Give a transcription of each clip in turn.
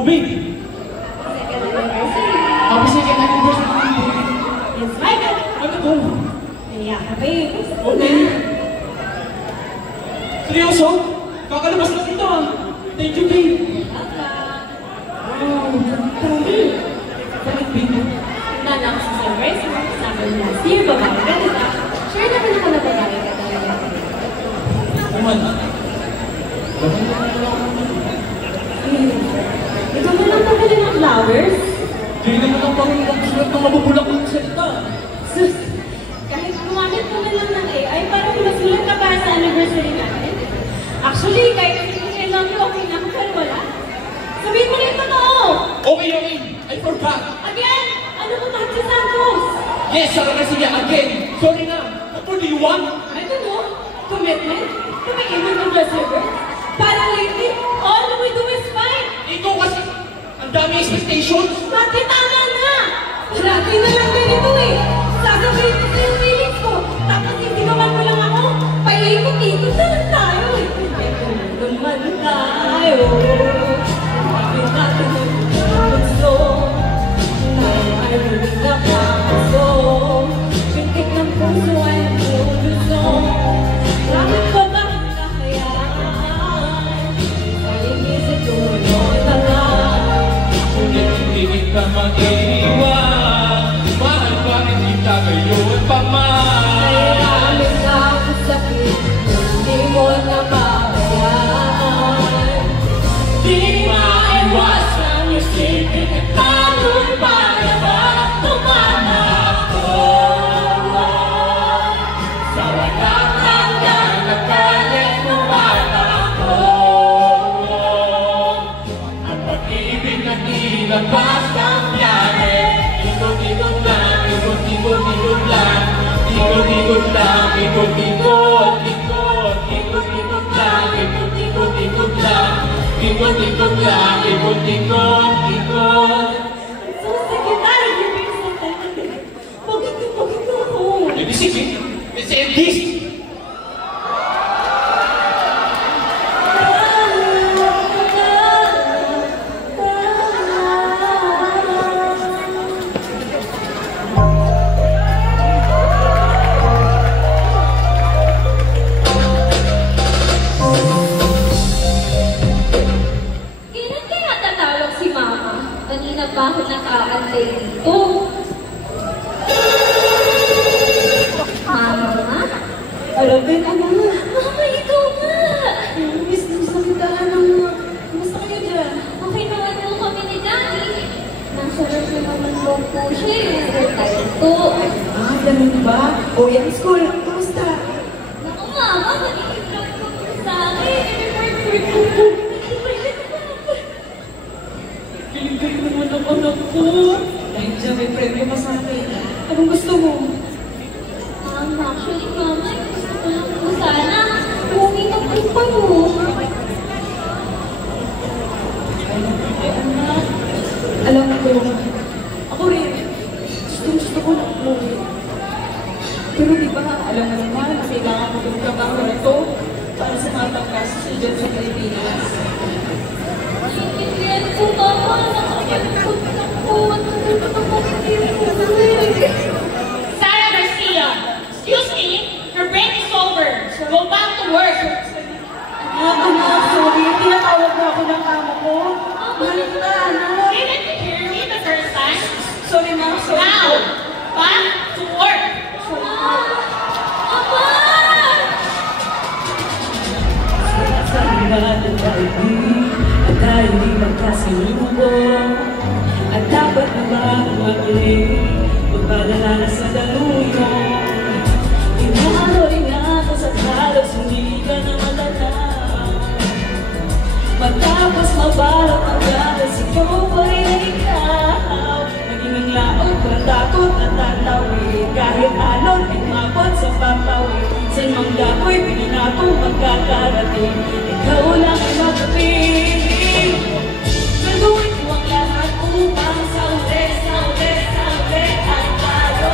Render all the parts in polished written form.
Oh, babe! Second anniversary. Happy second anniversary! Yes, Michael! Ano to? Naiya ka, babe. Okay. Seryoso? Kakalabas lang ito ah. Thank you, babe. Wow, grabe. Bakit, babe? Nana ko sa anniversary. Sabi niya, dear babae ka, diba? Sure naman ako na babae ka talaga. Naman. Ikaw ba lang pabili ng flowers? Hindi naman ang panginoon sulat ng mabubulak-bulak salita. Sus, kahit gumamit mo na lang ng AI, parang masulat ka para sa anniversary natin. Actually, kahit hindi ko I love you, okay na ako, pero wala. Sabihin mo na yung totoo! Okay, okay. I forgot. Again! Ano mo tayo si Santos? Yes, sabi kasi niya again. Sorry na. What more do you want? I don't know. Commitment? Commitment ng blood server? Parang lately, all we do is fight! Ikaw kasi, ang dami expectations. Bakit tama na? Parati na lang ganito eh. Sasabihin ko sa yung feelings ko. Tapos hindi naman mo lang ako. Paikot-ikot na lang tayo eh. Ito naman tayo. Bakit natin ang gusto? Tayo ay muling nakaso. Pitik ng puso ay nagugusto. Bakit ba ba nakayaan? Ay inisip ko noon na lang. Ngunit hindi ka mag-iwan. Mahal pa rin kita ngayon pa man. Nahiramin na ako sakit, hindi mo na mabayaan. Di maiwasan yung sipin at taloy para ba tumama ako. Sa walang hanggan na kaya tumatakbo. Ang pag-ibig na nilabas ang biyahe. Ikot-ikot lang, ikot-ikot lang. Ikot-ikot lang, ikot-ikot, ikot. Ikot-ikot lang, ikot-ikot lang. Ikot-ikot lang, ikot-ikot, ikot. So, secretary, you're being so tentative. Bakit ako? Ibig it's this. Kailan kaya tatawag si Mama? Kanina pa ako nakaantay dito. Mama? Alam din, ano? Mama, ikaw nga! Miss na kita ng mga... Kumusta kayo dyan? Okay naman po kami ni Daddy. Nasa rep naman po po siya yung overtime to. Ah, ganun ba? O, yung school, kumusta? Naku, Mama, nag-i-vlog ko sa akin. I-report ko po. Galing-galing naman ang anak ko. Dahil dyan may premyo pa sa akin. Anong gusto mo? Actually, Mama, gusto ko lang po sana. Umuwi na po pa mo. Ay, anak. Alam ko, ako rin. Gusto ko lang mo. Pero di ba, alam mo naman, kailangan ko yung trabaho na to para sa mga pagkasus dyan sa Pilipinas. Naiintindihan ko, Mama. Nakapagod na po. Sarah Garcia, excuse me, your break is over. Go back to work. Anak, sorry. Tinatawag na ako ng amo ko. Balik na, anak. Didn't you hear me the first time? Sorry, ma. Sorry. Now, back to work. Sa lahat ng daigdig at tayo di magkasilubong at dapat na ba makinig magpadala na sa daluyong inaaloy nga ako sa halos hindi ka na matanaw matapos mabalot ang galas ikaw pa rin ay ikaw naging ang laot parang takot at tatawid kahit alon ay mabot sa papawid saan mang dapoy pininako magkakarating ikaw lang ay magpiling gagawin ko ang lahat upang sa uli ay tayo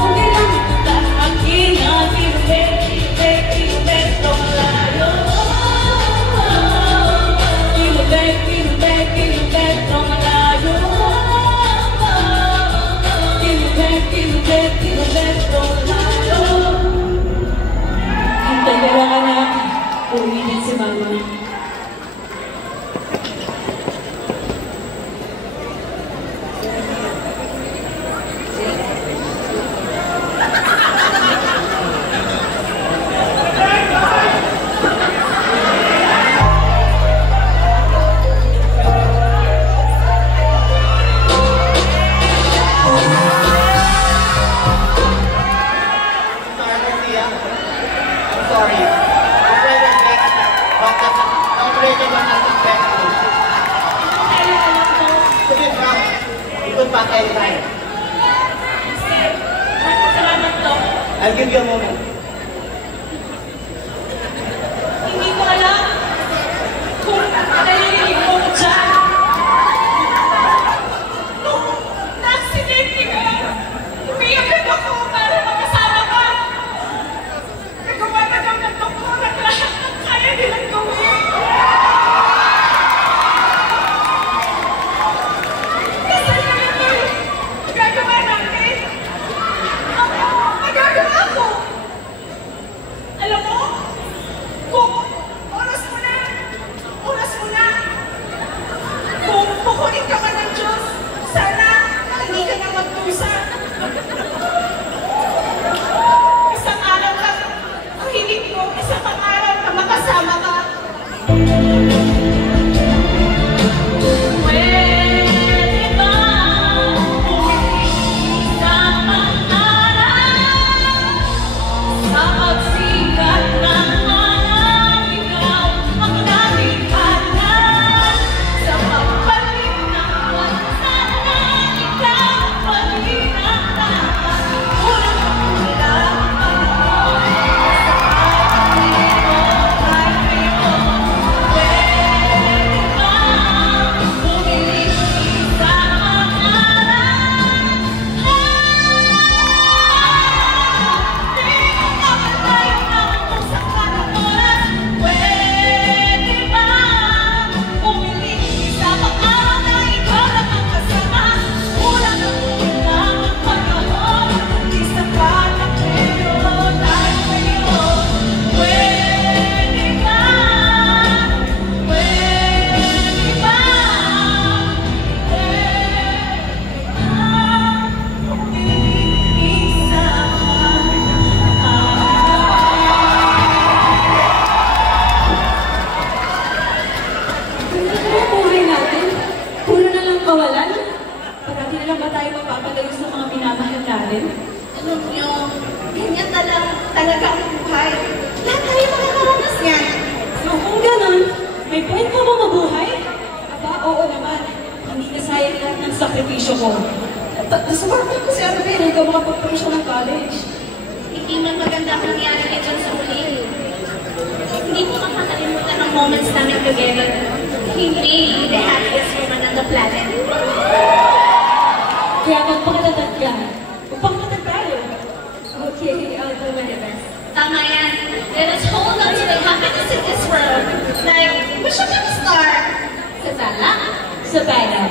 kung kailangan I'll give you a moment. Hindi ko alam kung narinig mo ko dyan. Nung na-accidente ka, umiyagan ako para makasama ka. Nagawa na lang ng doktor at lahat ng kaya nilang gawin. Kasi naman, magagawa natin. Magagawa ko. Alam mo, kung oras mo na, kung pukunin ka man ng Diyos, sana hindi ka na magdusa. Isang araw lang, ang hiling ko, isang araw na makasama ka. Pwede ba umiling sa pangarap sa pagsikat ng walang ikaw ang nalikhanan sa pagbalik ng walang sana ikaw pa rin ang lahat ulang panahon sa pag-ibig kahit ngayon. Pwede ba umiling sa buhay natin, puro na lang kawalan. Parati na lang ba tayo mapapalayo sa mga minamahal natin? Alam niyo, ganyan talaga ang buhay. Lahat tayo makakaranas yan. So kung ganun, may point ka ba mabuhay? Aba, oo naman. Hindi na sayang lahat ng sakripisyo ko. Nasuportan ko si Arvin, hanggang makapagpapos siya ng college. Hindi man maganda ang nangyari niya dyan sa uli. Hindi ko makakalimutan ng moments namin together. Hindi the happiest woman on the planet. Kaya magpakatatag ka. Magpakatatag tayo. Okay, I'll do my best. Tama yan. Let us hold on to the happiness in this world. Like, we should be a star. Sa tala. Sa pera.